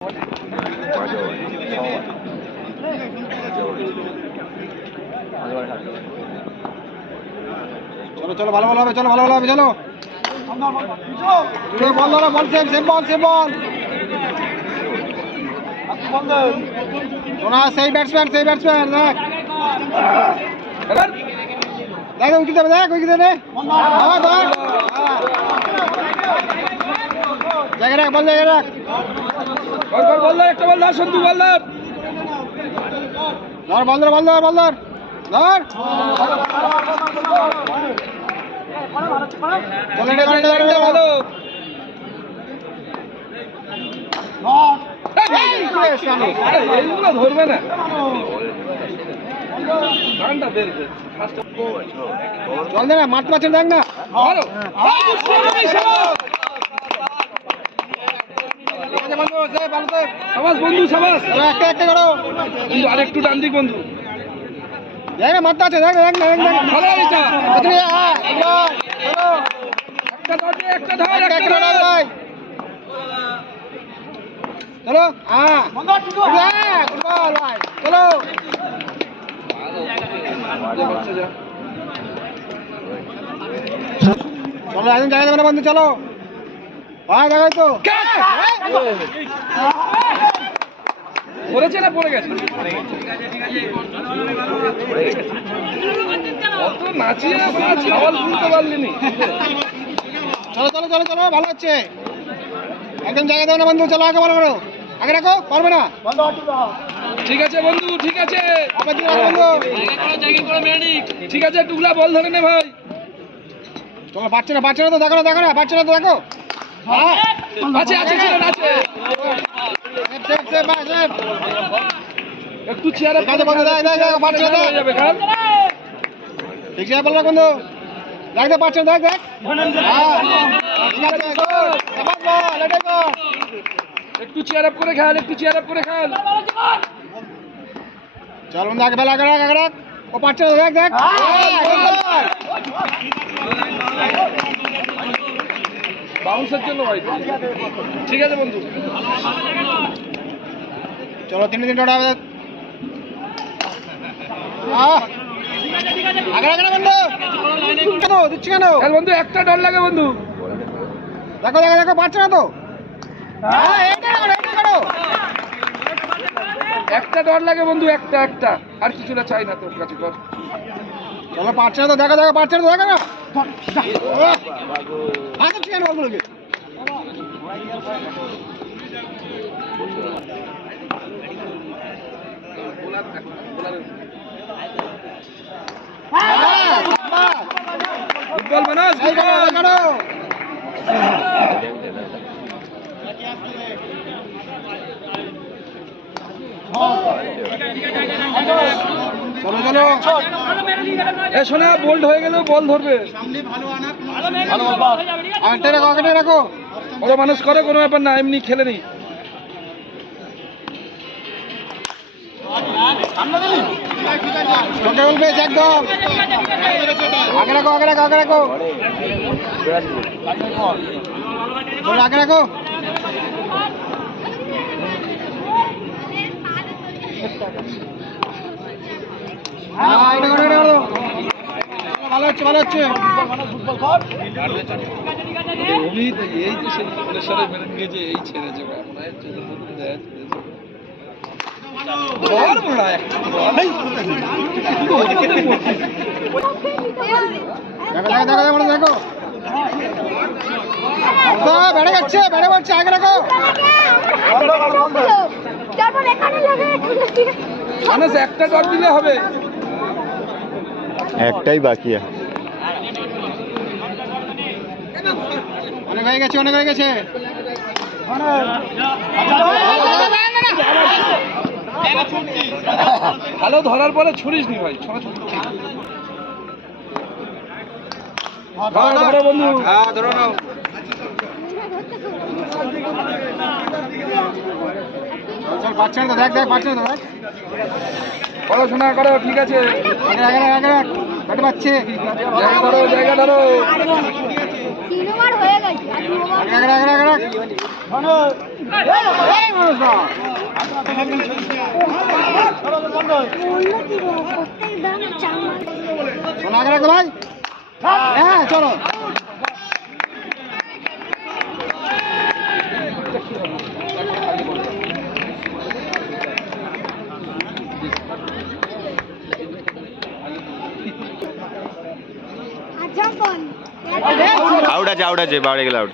চলো চলো ভালো ভালো হবে, চলো ভালো ভালো হবে, চলো বল ধরো, বল সেম সেম বল, সেম বল। শোনা, সেই ব্যাটসম্যান দেখ দেখ উইকেট দেবে, দেখ উইকেট দেবে, জায়গা রাখ, বল জায়গা রাখ, বল ধর, একটা বল ধর, সন্তু বল ধর, বল ধর, বল ধর, বল ধর, ধর ভালো। ধরবে না, চল দে না, মারতে পারছেন, দেখ না, বন্ধু সাবাস, একটা একটা করো, আরেকটু ডান দিক বন্ধু, দেখ না মারতে আছে, দেখ দেখ না, চলো চলো চলো, একদিন জায়গা দেবে না বন্ধু, চলো ভাই, দেখাই তো পড়েছে না পড়ে গেছে, নাচিয়ে বুঝতে পারলিনি। চলো চলো চলো চলো, ভালো হচ্ছে, একদম জায়গা দেবে না বন্ধু, চলো আগে ভালো করো, আগে রাখো, পারবে না, ঠিক আছে বন্ধু, ঠিক আছে ঠিক আছে, টুকলা বল ধরে নে ভাই, চলো পারছে না তো, দেখো না দেখো না, পারছে না তো, দেখো আছে আছে আছে, একটু চেয়ারে বন্ধু, পারছে না, ঠিক আছে বললো বন্ধু, দেখতে পারছে না, দেখ একটু চেয়ার আপ করে খেল, একটু চেয়ার আপ করে খেল, চল বন্ধু, আগে বেলা আগে রাখ, ও পারছে না, দেখ দেখ, বাউন্সের জন্য ভাই, ঠিক আছে বন্ধু, চলো 3-3 ডট হবে, আগে রাখ না বন্ধু, কেন দিচ্ছি কেন বন্ধু, একটা ডর লাগে বন্ধু, দেখো দেখো দেখো, পারছে না তো, একটা ডর লাগে বন্ধু, একটা একটা, আর কিছুটা চাই না তোর কাছে, কর, চলো পারছে না তো, দেখো দেখো, পারছে না তো, দেখো না, দিচ্ছি কেন বলগুলোকে, ফুটবল মানুষ চলো চলো, এ শোনা, বোল্ড হয়ে গেলেও বল ধরবে, আরেকটা রাখো, আরেকটা রাখো, ওরা মানুষ করে, কোনো ব্যাপার না, এমনি খেলে নেই, একদম আগে রাখো, আগে রাখো, আগে রাখো, আগে রাখো, ভালো হচ্ছে, ভালো হচ্ছে, এই যে সেই মেরে নিয়েছে, এই ছেড়েছে, দেখো বেড়ে যাচ্ছে, বেড়ে পড়ছে, আগে রাখো, মানুষ একটা ডট দিলে হবে, একটাই বাকি, অনেক হয়ে গেছে, অনেক হয়ে গেছে, ভালো ধরার পরে ছুড়িস নি ভাই, ধরো বন্ধু, ধরো নাও, চল পাচ্ছেন তো, দেখ দেখ, পাচ্ছেন তো, দেখ, পড়াশোনা করো, ঠিক আছে, আগে পাচ্ছে, জায়গা ধরো, জায়গা ধরো, এই মানুষ না শোনো আগে রাখো ভাই হ্যাঁ চলো आउट আছে बाहर गेला आउट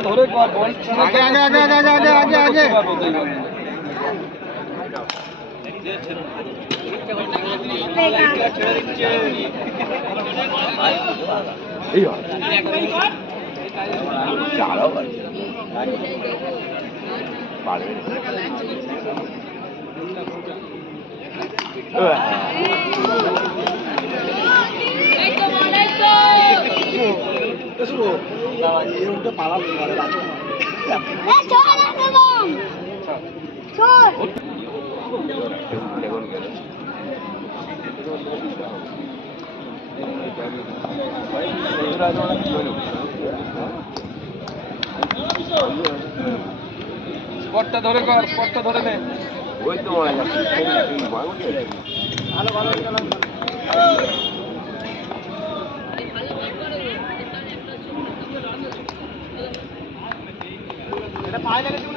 ধরে আগে আগে আগে আগে আগে আগে আগে স্পটটা ধরে কর স্পটটা ধরে নে ওই তো ভালো ভালো এটা পায়ে লেগেছে